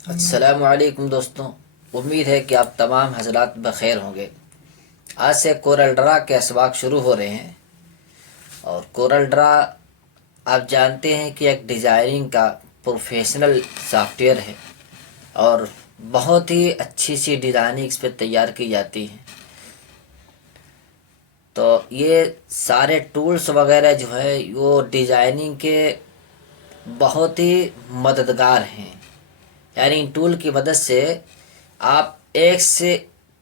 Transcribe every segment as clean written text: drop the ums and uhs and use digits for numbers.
अस्सलामु अलैकुम दोस्तों। उम्मीद है कि आप तमाम हजरात बखैर होंगे। आज से कोरल ड्रा के असबाक शुरू हो रहे हैं और कोरल ड्रा आप जानते हैं कि एक डिज़ाइनिंग का प्रोफेशनल सॉफ्टवेयर है और बहुत ही अच्छी सी डिज़ाइनिंग इस पर तैयार की जाती है। तो ये सारे टूल्स वगैरह जो है वो डिज़ाइनिंग के बहुत ही मददगार हैं। यानी इन टूल की मदद से आप एक से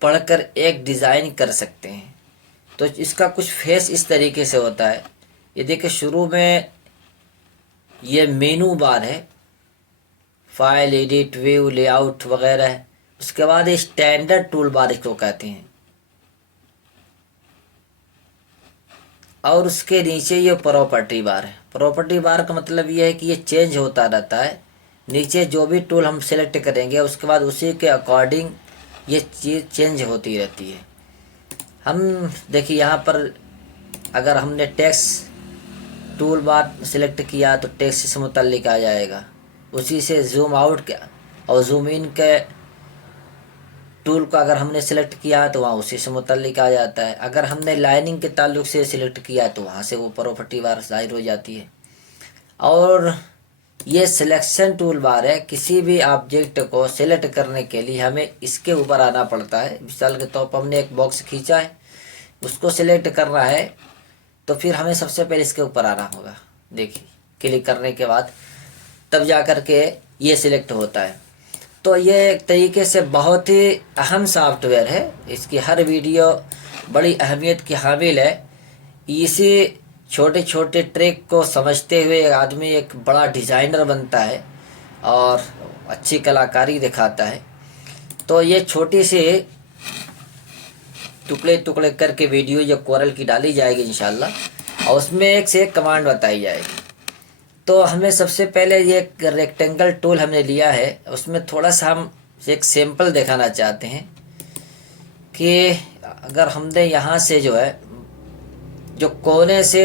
पढ़कर एक डिज़ाइन कर सकते हैं। तो इसका कुछ फेस इस तरीके से होता है। ये देखिए, शुरू में ये मेनू बार है, फाइल, एडिट, व्यू, लेआउट वगैरह है। उसके बाद ये स्टैंडर्ड टूल बार इसको कहते हैं और उसके नीचे ये प्रॉपर्टी बार है। प्रॉपर्टी बार का मतलब ये है कि ये चेंज होता रहता है। नीचे जो भी टूल हम सेलेक्ट करेंगे उसके बाद उसी के अकॉर्डिंग ये चीज़ चेंज होती रहती है। हम देखिए यहाँ पर अगर हमने टेक्स्ट टूल बार सिलेक्ट किया तो टेक्स्ट से मुतल्लिक आ जाएगा। उसी से जूम आउट के और जूम इन के टूल को अगर हमने सिलेक्ट किया तो वहाँ उसी से मुतल्लिक आ जाता है। अगर हमने लाइनिंग के ताल्लुक से सिलेक्ट किया तो वहाँ से वो प्रॉपर्टी बार ज़ाहिर हो जाती है। और ये सिलेक्शन टूल बार है। किसी भी ऑब्जेक्ट को सिलेक्ट करने के लिए हमें इसके ऊपर आना पड़ता है। मिसाल के तौर पर हमने एक बॉक्स खींचा है, उसको सिलेक्ट करना है तो फिर हमें सबसे पहले इसके ऊपर आना होगा। देखिए, क्लिक करने के बाद तब जा कर के ये सिलेक्ट होता है। तो ये एक तरीके से बहुत ही अहम सॉफ्टवेयर है। इसकी हर वीडियो बड़ी अहमियत की हामिल है। इसी छोटे छोटे ट्रिक को समझते हुए एक आदमी एक बड़ा डिज़ाइनर बनता है और अच्छी कलाकारी दिखाता है। तो ये छोटी सी टुकड़े टुकड़े करके वीडियो जो कोरल की डाली जाएगी इंशाल्लाह, और उसमें एक से एक कमांड बताई जाएगी। तो हमें सबसे पहले ये एक रेक्टेंगल टूल हमने लिया है, उसमें थोड़ा सा हम एक सैंपल दिखाना चाहते हैं कि अगर हमने यहाँ से जो है जो कोने से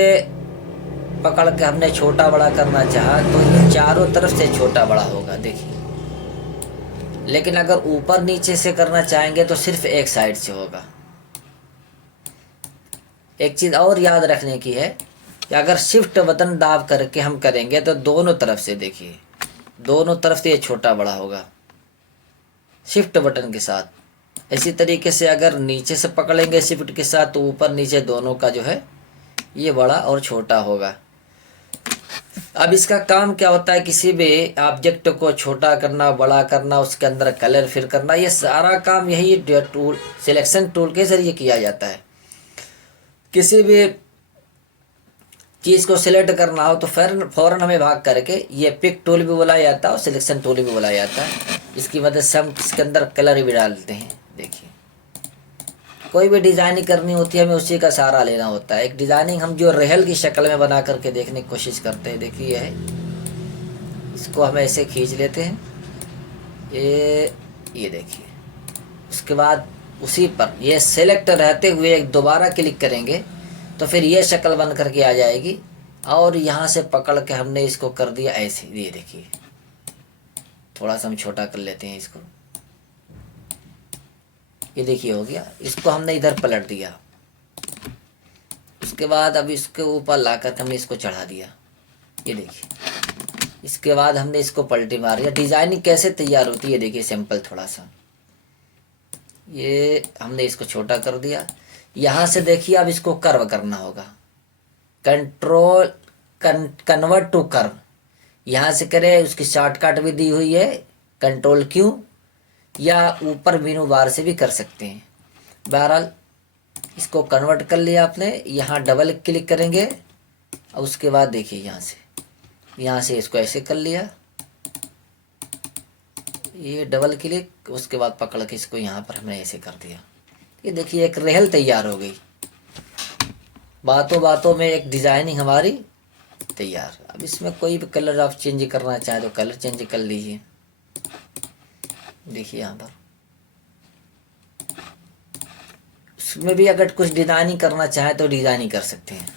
पकड़ के हमने छोटा बड़ा करना चाहा तो ये चारों तरफ से छोटा बड़ा होगा, देखिए। लेकिन अगर ऊपर नीचे से करना चाहेंगे तो सिर्फ एक साइड से होगा। एक चीज़ और याद रखने की है कि अगर शिफ्ट बटन दाब करके हम करेंगे तो दोनों तरफ से, देखिए, दोनों तरफ से ये छोटा बड़ा होगा शिफ्ट बटन के साथ। इसी तरीके से अगर नीचे से पकड़ेंगे शिफ्ट के साथ तो ऊपर नीचे दोनों का जो है ये बड़ा और छोटा होगा। अब इसका काम क्या होता है, किसी भी ऑब्जेक्ट को छोटा करना, बड़ा करना, उसके अंदर कलर फिल करना, ये सारा काम यही टूल सिलेक्शन टूल के ज़रिए किया जाता है। किसी भी चीज़ को सिलेक्ट करना हो तो फ़ौरन हमें भाग करके ये पिक टूल भी बुलाया जाता है और सिलेक्शन टूल भी बुलाया जाता है। इसकी मदद से हम इसके अंदर कलर भी डालते हैं। देखिए, कोई भी डिज़ाइनिंग करनी होती है हमें उसी का सहारा लेना होता है। एक डिज़ाइनिंग हम जो रेहल की शक्ल में बना करके देखने की कोशिश करते हैं। देखिए, ये है, इसको हम ऐसे खींच लेते हैं, ये देखिए। उसके बाद उसी पर ये सेलेक्ट रहते हुए एक दोबारा क्लिक करेंगे तो फिर ये शक्ल बन करके आ जाएगी। और यहाँ से पकड़ के हमने इसको कर दिया ऐसे, ये देखिए। थोड़ा सा हम छोटा कर लेते हैं इसको, ये देखिए हो गया। इसको हमने इधर पलट दिया। उसके बाद अब इसके ऊपर ला कर हमने इसको चढ़ा दिया, ये देखिए। इसके बाद हमने इसको पलटी मार दिया। डिज़ाइनिंग कैसे तैयार होती है देखिए, सिंपल थोड़ा सा। ये हमने इसको छोटा कर दिया। यहाँ से देखिए अब इसको कर्व करना होगा। कंट्रोल कन्वर्ट टू कर्व यहाँ से करें। उसकी शॉर्टकट भी दी हुई है, कंट्रोल क्यू, या ऊपर मेनू बार से भी कर सकते हैं। बहरहाल इसको कन्वर्ट कर लिया आपने। यहाँ डबल क्लिक करेंगे और उसके बाद देखिए यहाँ से इसको ऐसे कर लिया, ये डबल क्लिक, उसके बाद पकड़ के इसको यहाँ पर हमने ऐसे कर दिया। ये देखिए एक रेहल तैयार हो गई। बातों बातों में एक डिज़ाइनिंग हमारी तैयार। अब इसमें कोई भी कलर आप चेंज करना चाहें तो कलर चेंज कर लीजिए। देखिए यहाँ पर उसमें भी अगर कुछ डिज़ाइनिंग करना चाहें तो डिज़ाइनिंग कर सकते हैं।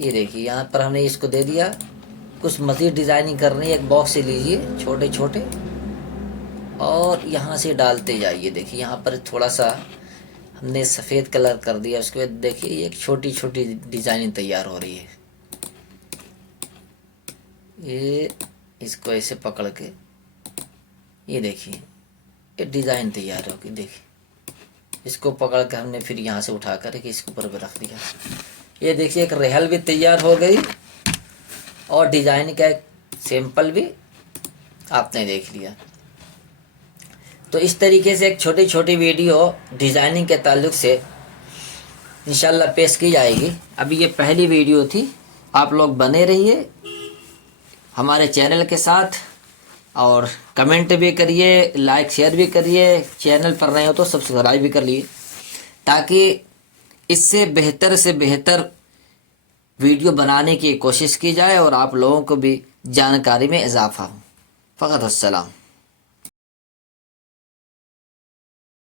ये देखिए यहाँ पर हमने इसको दे दिया, कुछ मज़ीद डिज़ाइनिंग करनी है, एक बॉक्स से लीजिए छोटे छोटे और यहाँ से डालते जाइए। देखिए यहाँ पर थोड़ा सा हमने सफ़ेद कलर कर दिया, उसके बाद देखिए एक छोटी छोटी डिज़ाइनिंग तैयार हो रही है। ये इसको ऐसे पकड़ के ये देखिए ये डिज़ाइन तैयार होगी। देखिए इसको पकड़ कर हमने फिर यहाँ से उठा कर इसके ऊपर रख दिया। ये देखिए एक रेहल भी तैयार हो गई और डिज़ाइन का एक सैंपल भी आपने देख लिया। तो इस तरीके से एक छोटी छोटी वीडियो डिज़ाइनिंग के ताल्लुक़ से इंशाल्लाह पेश की जाएगी। अभी ये पहली वीडियो थी। आप लोग बने रहिए हमारे चैनल के साथ और कमेंट भी करिए, लाइक शेयर भी करिए। चैनल पर नए हो तो सब्सक्राइब भी कर लिए, ताकि इससे बेहतर से बेहतर वीडियो बनाने की कोशिश की जाए और आप लोगों को भी जानकारी में इजाफा हो। फ़कत अस्सलाम।